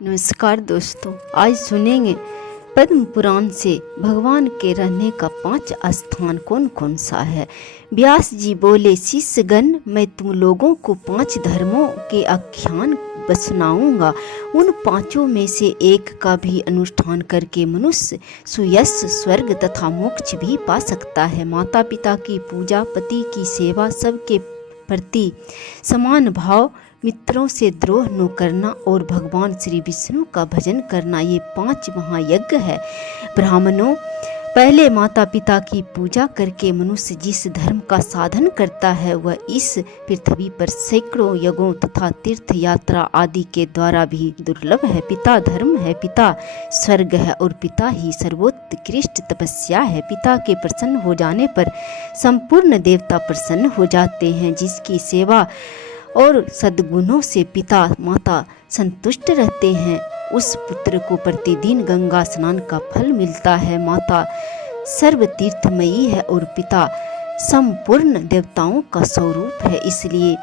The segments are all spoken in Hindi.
नमस्कार दोस्तों, आज सुनेंगे पद्म पुराण से भगवान के रहने का 5 स्थान कौन कौन सा है। व्यास जी बोले, शिष्यगण, मैं तुम लोगों को 5 धर्मों के आख्यान सुनाऊंगा। उन 5 में से एक का भी अनुष्ठान करके मनुष्य सुयश, स्वर्ग तथा मोक्ष भी पा सकता है। माता पिता की पूजा, पति की सेवा, सबके प्रति समान भाव, मित्रों से द्रोह न करना और भगवान श्री विष्णु का भजन करना, ये 5 महायज्ञ है। ब्राह्मणों, पहले माता पिता की पूजा करके मनुष्य जिस धर्म का साधन करता है वह इस पृथ्वी पर सैकड़ों यज्ञों तथा तीर्थ यात्रा आदि के द्वारा भी दुर्लभ है। पिता धर्म है, पिता स्वर्ग है और पिता ही सर्वोत्कृष्ट तपस्या है। पिता के प्रसन्न हो जाने पर संपूर्ण देवता प्रसन्न हो जाते हैं। जिसकी सेवा और सद्गुणों से पिता माता संतुष्ट रहते हैं, उस पुत्र को प्रतिदिन गंगा स्नान का फल मिलता है। माता सर्व तीर्थमयी है और पिता संपूर्ण देवताओं का स्वरूप है। इसलिए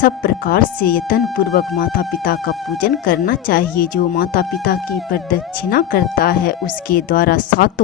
सब प्रकार से यत्न पूर्वक माता पिता का पूजन करना चाहिए। जो माता पिता की प्रदक्षिणा करता है उसके द्वारा 7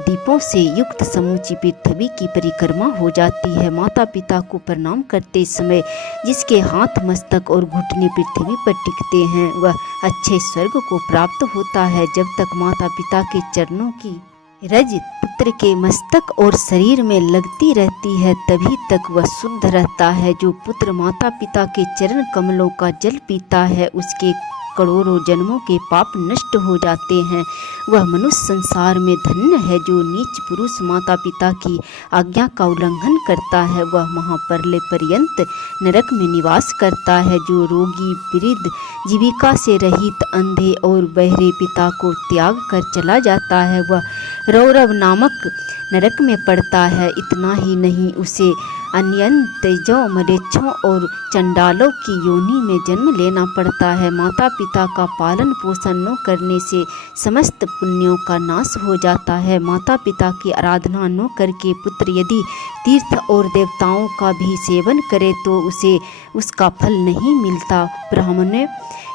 दीपों से युक्त समूची पृथ्वी की परिक्रमा हो जाती है। माता पिता को प्रणाम करते समय जिसके हाथ, मस्तक और घुटने पृथ्वी पर टिकते हैं वह अच्छे स्वर्ग को प्राप्त होता है। जब तक माता पिता के चरणों की रज पुत्र के मस्तक और शरीर में लगती रहती है तभी तक वह शुद्ध रहता है। जो पुत्र माता पिता के चरण कमलों का जल पीता है उसके करोड़ों जन्मों के पाप नष्ट हो जाते हैं। वह मनुष्य संसार में धन्य है। जो नीच पुरुष माता पिता की आज्ञा का उल्लंघन करता है वह महाप्रलय पर्यंत नरक में निवास करता है। जो रोगी, वृद्ध, जीविका से रहित, अंधे और बहरे पिता को त्याग कर चला जाता है वह रौरव नामक नरक में पड़ता है। इतना ही नहीं, उसे अन्यंतजों, मरेच्छों और चंडालों की योनि में जन्म लेना पड़ता है। माता पिता का पालन पोषण न करने से समस्त पुण्यों का नाश हो जाता है। माता पिता की आराधना न करके पुत्र यदि तीर्थ और देवताओं का भी सेवन करे तो उसे उसका फल नहीं मिलता। ब्राह्मणों,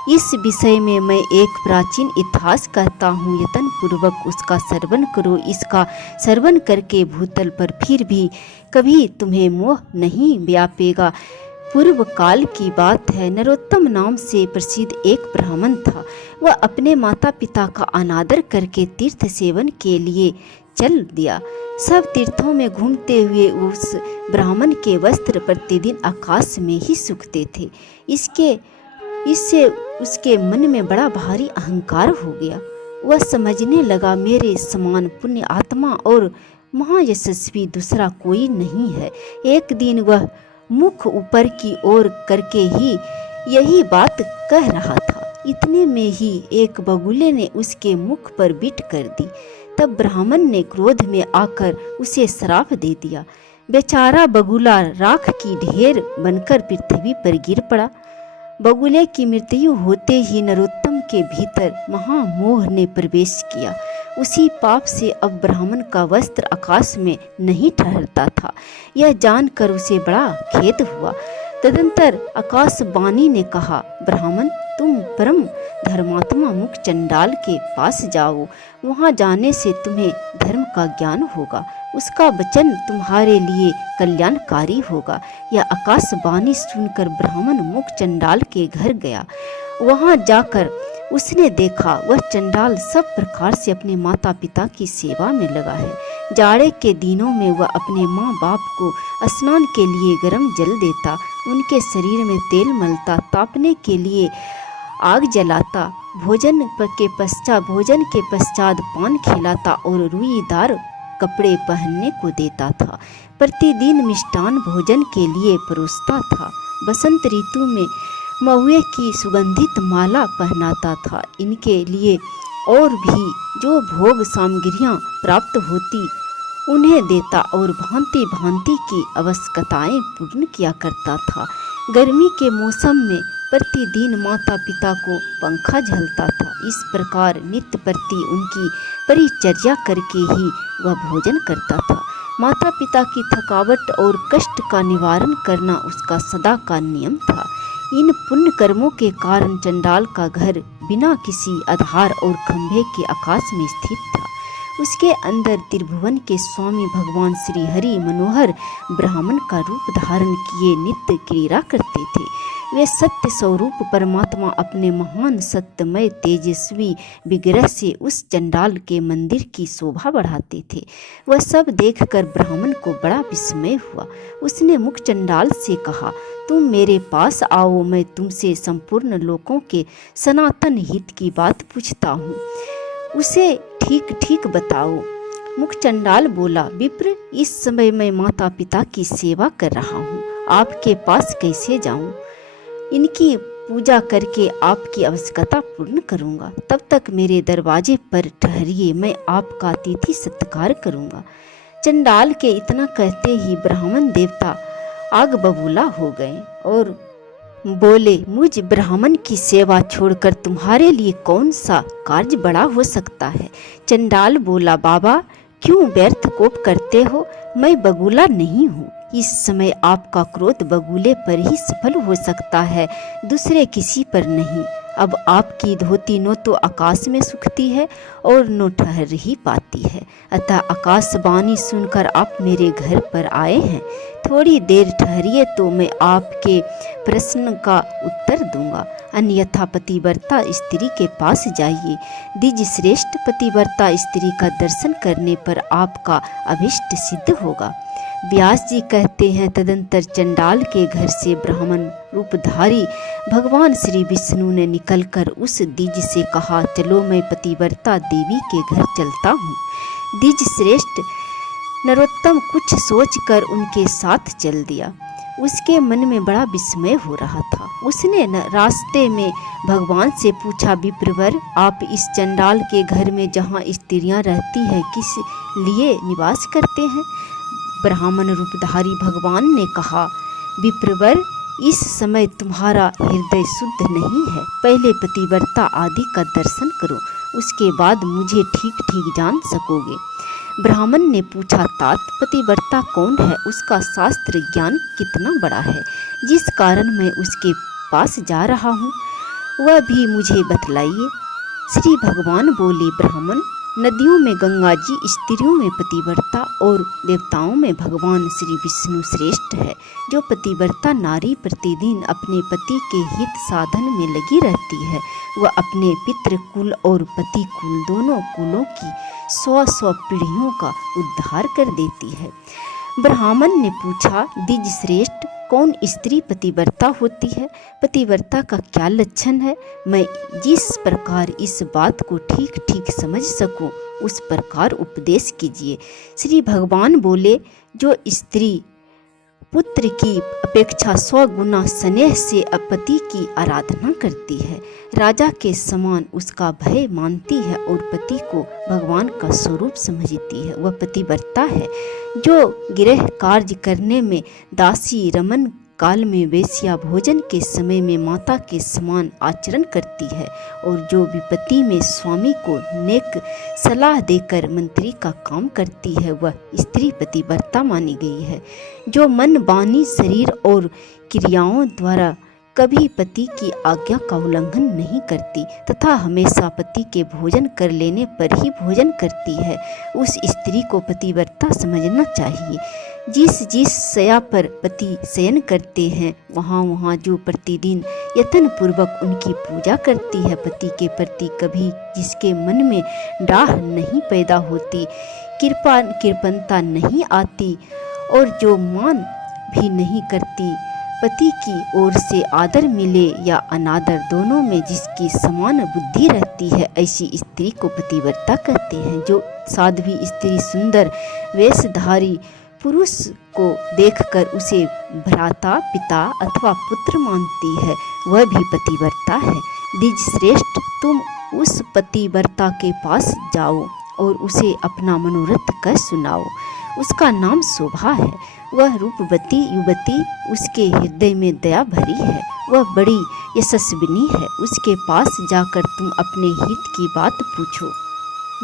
इस विषय में मैं एक प्राचीन इतिहास कहता हूँ, यत्न पूर्वक उसका श्रवण करो। इसका श्रवण करके भूतल पर फिर भी कभी तुम्हें मोह नहीं व्यापेगा। पूर्व काल की बात है। नरोत्तम नाम से प्रसिद्ध एक ब्राह्मण था। वह अपने माता पिता का अनादर करके तीर्थ सेवन के लिए चल दिया। सब तीर्थों में घूमते हुए उस ब्राह्मण के वस्त्र प्रतिदिन आकाश में ही सूखते थे। इससे उसके मन में बड़ा भारी अहंकार हो गया। वह समझने लगा, मेरे समान पुण्य आत्मा और महायशस्वी दूसरा कोई नहीं है। एक दिन वह मुख ऊपर की ओर करके ही यही बात कह रहा था। इतने में ही एक बगुले ने उसके मुख पर बिट कर दी। तब ब्राह्मण ने क्रोध में आकर उसे श्राप दे दिया। बेचारा बगुला राख की ढेर बनकर पृथ्वी पर गिर पड़ा। बगुले की मृत्यु होते ही नरोत्तम के भीतर महामोह ने प्रवेश किया। उसी पाप से अब ब्राह्मण का वस्त्र आकाश में नहीं ठहरता था। यह जानकर उसे बड़ा खेद हुआ। तदंतर आकाशवाणी ने कहा, ब्राह्मण, तुम परम धर्मात्मा मुख चंडाल के पास जाओ। वहां जाने से तुम्हें धर्म का ज्ञान होगा। उसका वचन तुम्हारे लिए कल्याणकारी होगा। यह आकाशवाणी सुनकर ब्राह्मण मुख चंडाल के घर गया। वहां जाकर उसने देखा वह चंडाल सब प्रकार से अपने माता पिता की सेवा में लगा है। जाड़े के दिनों में वह अपने माँ बाप को स्नान के लिए गर्म जल देता, उनके शरीर में तेल मलता, तापने के लिए आग जलाता, भोजन के पश्चात पान खिलाता और रुईदार कपड़े पहनने को देता था। प्रतिदिन मिष्टान भोजन के लिए परोसता था। बसंत ऋतु में महुए की सुगंधित माला पहनाता था। इनके लिए और भी जो भोग सामग्रियां प्राप्त होती उन्हें देता और भांति भांति की आवश्यकताएं पूर्ण किया करता था। गर्मी के मौसम में प्रतिदिन माता पिता को पंखा झलता था। इस प्रकार नित्य प्रति उनकी परिचर्या करके ही वह भोजन करता था। माता पिता की थकावट और कष्ट का निवारण करना उसका सदा का नियम था। इन पुण्य कर्मों के कारण चंडाल का घर बिना किसी आधार और खंभे के आकाश में स्थित था। उसके अंदर त्रिभुवन के स्वामी भगवान श्री हरि मनोहर ब्राह्मण का रूप धारण किए नित्य क्रीड़ा करते थे। वे सत्य स्वरूप परमात्मा अपने महान सत्यमय तेजस्वी विग्रह से उस चंडाल के मंदिर की शोभा बढ़ाते थे। वह सब देखकर ब्राह्मण को बड़ा विस्मय हुआ। उसने मुख चंडाल से कहा, तुम मेरे पास आओ, मैं तुमसे संपूर्ण लोकों के सनातन हित की बात पूछता हूँ, उसे ठीक ठीक बताओ। मुख चंडाल बोला, विप्र, इस समय मैं माता पिता की सेवा कर रहा हूँ, आपके पास कैसे जाऊँ? इनकी पूजा करके आपकी आवश्यकता पूर्ण करूँगा, तब तक मेरे दरवाजे पर ठहरिए, मैं आपका अतिथि सत्कार करूँगा। चंडाल के इतना कहते ही ब्राह्मण देवता आग बबूला हो गए और बोले, मुझ ब्राह्मण की सेवा छोड़कर तुम्हारे लिए कौन सा कार्य बड़ा हो सकता है? चंडाल बोला, बाबा, क्यों व्यर्थ कोप करते हो? मैं बगुला नहीं हूँ। इस समय आपका क्रोध बगुले पर ही सफल हो सकता है, दूसरे किसी पर नहीं। अब आपकी धोती नो तो आकाश में सूखती है और नो ठहर ही पाती है, अतः आकाशवाणी सुनकर आप मेरे घर पर आए हैं। थोड़ी देर ठहरिए तो मैं आपके प्रश्न का उत्तर दूंगा, अन्यथा पतिव्रता स्त्री के पास जाइए। द्विज श्रेष्ठ, पतिव्रता स्त्री का दर्शन करने पर आपका अभिष्ट सिद्ध होगा। व्यास जी कहते हैं, तदंतर चंडाल के घर से ब्राह्मण रूपधारी भगवान श्री विष्णु ने निकलकर उस द्विज से कहा, चलो मैं पतिव्रता देवी के घर चलता हूँ। द्विज श्रेष्ठ नरोत्तम कुछ सोचकर उनके साथ चल दिया। उसके मन में बड़ा विस्मय हो रहा था। उसने रास्ते में भगवान से पूछा, विप्रवर, आप इस चंडाल के घर में जहाँ स्त्रियाँ रहती हैं किस लिए निवास करते हैं? ब्राह्मण रूपधारी भगवान ने कहा, विप्रवर, इस समय तुम्हारा हृदय शुद्ध नहीं है, पहले पतिव्रता आदि का दर्शन करो, उसके बाद मुझे ठीक ठीक जान सकोगे। ब्राह्मण ने पूछा, तात, पतिव्रता कौन है? उसका शास्त्र ज्ञान कितना बड़ा है, जिस कारण मैं उसके पास जा रहा हूँ, वह भी मुझे बतलाइए। श्री भगवान बोले, ब्राह्मण, नदियों में गंगा जी, स्त्रियों में पतिव्रता और देवताओं में भगवान श्री विष्णु श्रेष्ठ है। जो पतिव्रता नारी प्रतिदिन अपने पति के हित साधन में लगी रहती है, वह अपने पितृ कुल और पति कुल दोनों कुलों की 100 पीढ़ियों का उद्धार कर देती है। ब्राह्मण ने पूछा, द्विज श्रेष्ठ, कौन स्त्री पतिव्रता होती है? पतिव्रता का क्या लक्षण है? मैं जिस प्रकार इस बात को ठीक ठीक समझ सकूं, उस प्रकार उपदेश कीजिए। श्री भगवान बोले, जो स्त्री पुत्र की अपेक्षा 100 गुना स्नेह से पति की आराधना करती है, राजा के समान उसका भय मानती है और पति को भगवान का स्वरूप समझती है, वह पतिव्रता है। जो गृह कार्य करने में दासी, रमन काल में वेश्या, भोजन के समय में माता के समान आचरण करती है और जो विपत्ति में स्वामी को नेक सलाह देकर मंत्री का काम करती है, वह स्त्री पतिव्रता मानी गई है। जो मन, वाणी, शरीर और क्रियाओं द्वारा कभी पति की आज्ञा का उल्लंघन नहीं करती तथा हमेशा पति के भोजन कर लेने पर ही भोजन करती है, उस स्त्री को पतिव्रता समझना चाहिए। जिस जिस शया पर पति शयन करते हैं, वहाँ वहाँ जो प्रतिदिन यत्न पूर्वक उनकी पूजा करती है, पति के प्रति कभी जिसके मन में डाह नहीं पैदा होती, कृपणता नहीं आती और जो मान भी नहीं करती, पति की ओर से आदर मिले या अनादर दोनों में जिसकी समान बुद्धि रहती है, ऐसी स्त्री को पतिव्रता कहते हैं। जो साध्वी स्त्री सुंदर वेशधारी पुरुष को देखकर उसे भ्राता, पिता अथवा पुत्र मानती है, वह भी पतिव्रता है। द्विज श्रेष्ठ, तुम उस पतिव्रता के पास जाओ और उसे अपना मनोरथ कह सुनाओ। उसका नाम शोभा है, वह रूपवती युवती, उसके हृदय में दया भरी है, वह बड़ी यशस्विनी है। उसके पास जाकर तुम अपने हित की बात पूछो।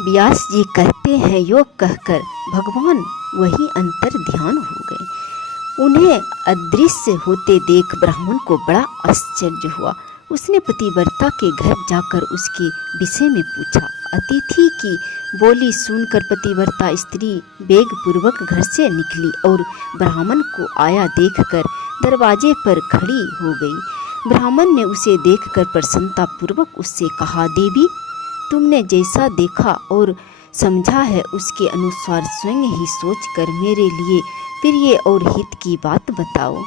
व्यास जी कहते हैं, योग कहकर भगवान वही अंतर ध्यान हो गए। उन्हें अदृश्य होते देख ब्राह्मण को बड़ा आश्चर्य हुआ। उसने पतिव्रता के घर जाकर उसके विषय में पूछा। अतिथि की बोली सुनकर पतिव्रता स्त्री वेग पूर्वक घर से निकली और ब्राह्मण को आया देखकर दरवाजे पर खड़ी हो गई। ब्राह्मण ने उसे देखकर प्रसन्नता पूर्वक उससे कहा, देवी, तुमने जैसा देखा और समझा है उसके अनुसार स्वयं ही सोचकर मेरे लिए प्रिय और हित की बात बताओ।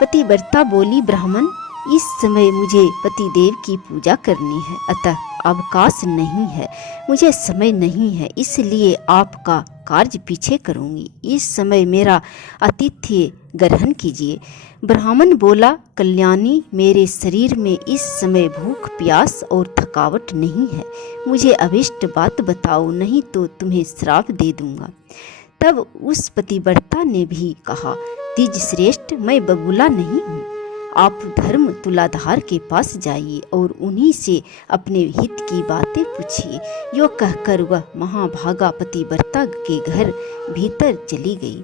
पतिव्रता बोली, ब्राह्मण, इस समय मुझे पतिदेव की पूजा करनी है, अतः अवकाश नहीं है, मुझे समय नहीं है, इसलिए आपका कार्य पीछे करूंगी। इस समय मेरा आतिथ्य ग्रहण कीजिए। ब्राह्मण बोला, कल्याणी, मेरे शरीर में इस समय भूख प्यास और थकावट नहीं है, मुझे अभिष्ट बात बताओ, नहीं तो तुम्हें श्राप दे दूंगा। तब उस पतिव्रता ने भी कहा, द्विज श्रेष्ठ, मैं बबूला नहीं हूँ, आप धर्म तुलाधार के पास जाइए और उन्हीं से अपने हित की बातें पूछिए। यो कहकर वह महाभागा पतिव्रता के घर भीतर चली गई।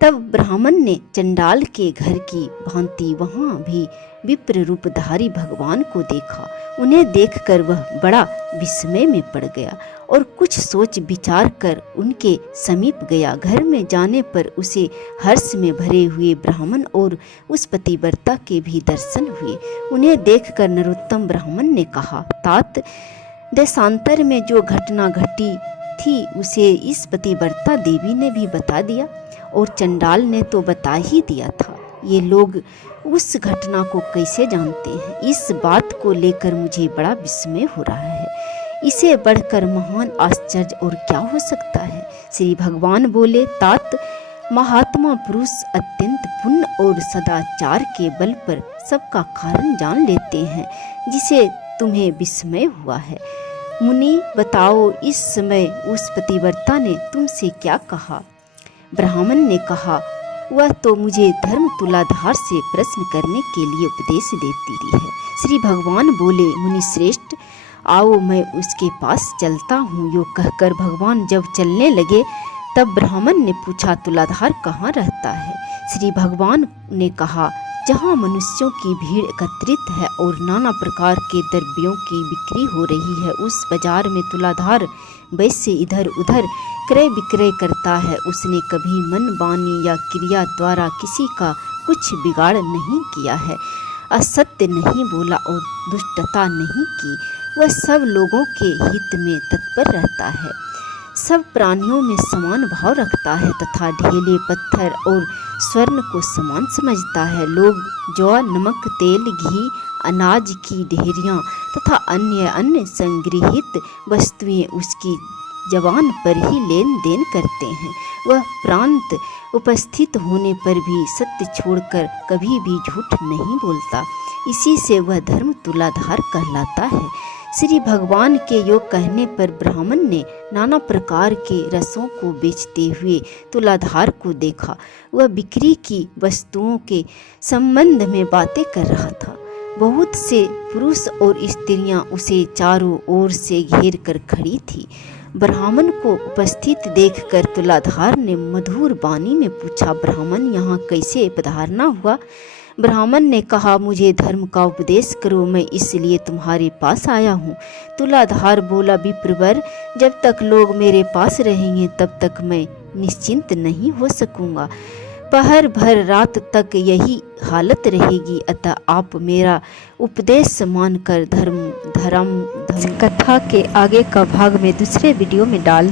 तब ब्राह्मण ने चंडाल के घर की भांति वहाँ भी विप्र रूपधारी भगवान को देखा। उन्हें देखकर वह बड़ा विस्मय में पड़ गया और कुछ सोच विचार कर उनके समीप गया। घर में जाने पर उसे हर्ष में भरे हुए ब्राह्मण और उस पतिव्रता के भी दर्शन हुए। उन्हें देखकर नरोत्तम ब्राह्मण ने कहा, तात, देशांतर में जो घटना घटी थी उसे इस पतिव्रता देवी ने भी बता दिया और चंडाल ने तो बता ही दिया था। ये लोग उस घटना को कैसे जानते हैं? इस बात को लेकर मुझे बड़ा विस्मय हो रहा है। इसे बढ़कर महान आश्चर्य और क्या हो सकता है? श्री भगवान बोले, तात, महात्मा पुरुष अत्यंत पुण्य और सदाचार के बल पर सबका कारण जान लेते हैं, जिसे तुम्हें विस्मय हुआ है। मुनि, बताओ, इस समय उस पतिव्रता ने तुमसे क्या कहा? ब्राह्मण ने कहा, वह तो मुझे धर्म तुलाधार से प्रश्न करने के लिए उपदेश देती है। श्री भगवान बोले, मुनि श्रेष्ठ, आओ मैं उसके पास चलता हूँ। यो कहकर भगवान जब चलने लगे तब ब्राह्मण ने पूछा, तुलाधार कहाँ रहता है? श्री भगवान ने कहा, जहाँ मनुष्यों की भीड़ एकत्रित है और नाना प्रकार के द्रव्यों की बिक्री हो रही है, उस बाजार में तुलाधार वैसे इधर उधर क्रय विक्रय करता है। उसने कभी मन, वाणी या क्रिया द्वारा किसी का कुछ बिगाड़ नहीं किया है, असत्य नहीं बोला और दुष्टता नहीं की। वह सब लोगों के हित में तत्पर रहता है, सब प्राणियों में समान भाव रखता है तथा ढेले, पत्थर और स्वर्ण को समान समझता है। लोग जौ, नमक, तेल, घी, अनाज की ढेरियाँ तथा अन्य संग्रहित वस्तुएं उसकी जबान पर ही लेन देन करते हैं। वह प्रांत उपस्थित होने पर भी सत्य छोड़कर कभी भी झूठ नहीं बोलता, इसी से वह धर्म तुलाधार कहलाता है। श्री भगवान के योग कहने पर ब्राह्मण ने नाना प्रकार के रसों को बेचते हुए तुलाधार को देखा। वह बिक्री की वस्तुओं के संबंध में बातें कर रहा था। बहुत से पुरुष और स्त्रियां उसे चारों ओर से घेर कर खड़ी थी। ब्राह्मण को उपस्थित देखकर तुलाधार ने मधुर वाणी में पूछा, ब्राह्मण, यहाँ कैसे पधारना हुआ? ब्राह्मण ने कहा, मुझे धर्म का उपदेश करो, मैं इसलिए तुम्हारे पास आया हूँ। तुलाधार बोला, विप्रवर, जब तक लोग मेरे पास रहेंगे तब तक मैं निश्चिंत नहीं हो सकूँगा। पहर भर रात तक यही हालत रहेगी, अतः आप मेरा उपदेश मानकर धर्म कथा के आगे का भाग में दूसरे वीडियो में डाल